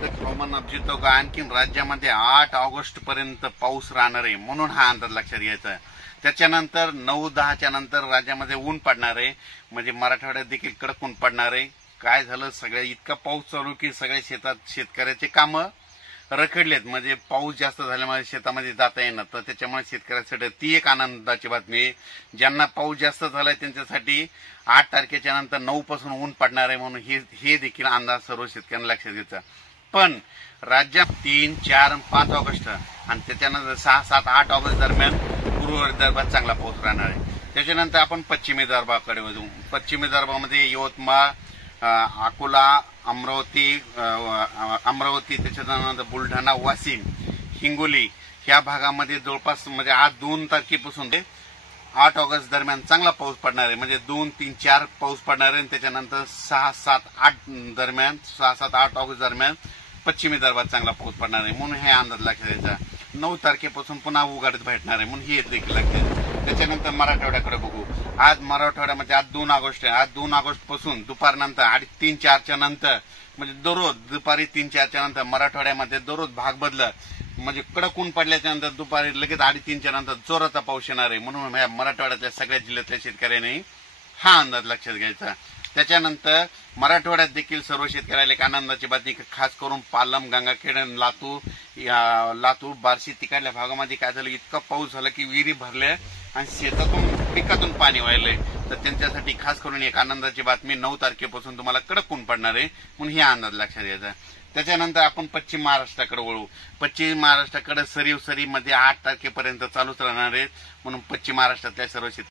संशोधक हवामान अपजितो का आणखीन राज्यामध्ये 8 ऑगस्ट पर्यंत पाऊस राहणार आहे म्हणून हा अंदाज लक्षात घ्यायचा. त्याच्यानंतर 9-10च्या नंतर राज्यामध्ये ऊन पडणार आहे, म्हणजे मराठवाड्यात देखील कडक ऊन पडणार आहे. काय झालं, सगळ्या इतका पाऊस चालू की सगळ्या शेतकऱ्याचे कामं रखडलेत, म्हणजे पाऊस जास्त झाल्यामुळे शेतामध्ये जाता येणार, तर त्याच्यामुळे शेतकऱ्यासाठी ती एक आनंदाची बातमी आहे. ज्यांना पाऊस जास्त झालाय त्यांच्यासाठी 8 तारखेच्या नंतर 9 पासून ऊन पडणार आहे म्हणून हे देखील अंदाज सर्व शेतकऱ्यांना लक्षात घ्यायचा. पण राज्यात 3, 4, 5 ऑगस्ट आणि त्याच्यानंतर 6, 7, 8 ऑगस्ट दरम्यान पूर्व विदर्भात चांगला पाऊस राहणार आहे. त्याच्यानंतर आपण पश्चिमी विदर्भाकडे वळू. पश्चिमी विदर्भामध्ये यवतमाळ, अकोला, अमरावती त्याच्यानंतर बुलढाणा, वाशिम, हिंगोली ह्या भागामध्ये जवळपास म्हणजे आज 2 तारखेपासून ते 8 ऑगस्ट दरम्यान चांगला पाऊस पडणार आहे, म्हणजे 2, 3, 4 पाऊस पडणार आहे. त्याच्यानंतर 6, 7, 8 ऑगस्ट दरम्यान पश्चिमी विदर्भात चांगला पाऊस पडणार आहे म्हणून हे अंदाज लक्षात द्यायचा. 9 तारखेपासून पुन्हा उघडत भेटणार आहे म्हणून हे देखील लक्षात. त्याच्यानंतर मराठवाड्याकडे बघू. आज मराठवाड्यामध्ये आज 2 ऑगस्ट आहे. आज 2 ऑगस्ट पासून दुपारनंतर 3, 4च्या नंतर म्हणजे दररोज दुपारी 3, 4च्या नंतर मराठवाड्यामध्ये दररोज भाग बदलत, म्हणजे कडक ऊन पडल्याच्या नंतर दुपारी लगेच 3:30च्या नंतर जोराचा पाऊस येणार आहे म्हणून मराठवाड्यातल्या सगळ्या जिल्ह्यातल्या शेतकऱ्यांनी हा अंदाज लक्षात घ्यायचा. त्याच्यानंतर मराठवाड्यात देखील सर्व शेतकऱ्याला एक आनंदाची बातमी, खास करून पालम, गंगाखेड, लातूर, बार्शी तिकडल्या भागामध्ये काय झालं, इतका पाऊस झाला की विहिरी भरल्या आणि शेतातून पिकातून पाणी वाहिलंय. तर त्यांच्यासाठी खास करून एक आनंदाची बातमी, 9 तारखेपासून तुम्हाला कडक ऊन पडणार आहे म्हणून हे अंदाज लक्षात घ्यायचा. त्याच्यानंतर आपण पश्चिम महाराष्ट्राकडे वळू. पश्चिम महाराष्ट्राकडे सरीमध्ये 8 तारखेपर्यंत चालूच राहणार आहेत म्हणून पश्चिम महाराष्ट्रातल्या सर्व शेतकरी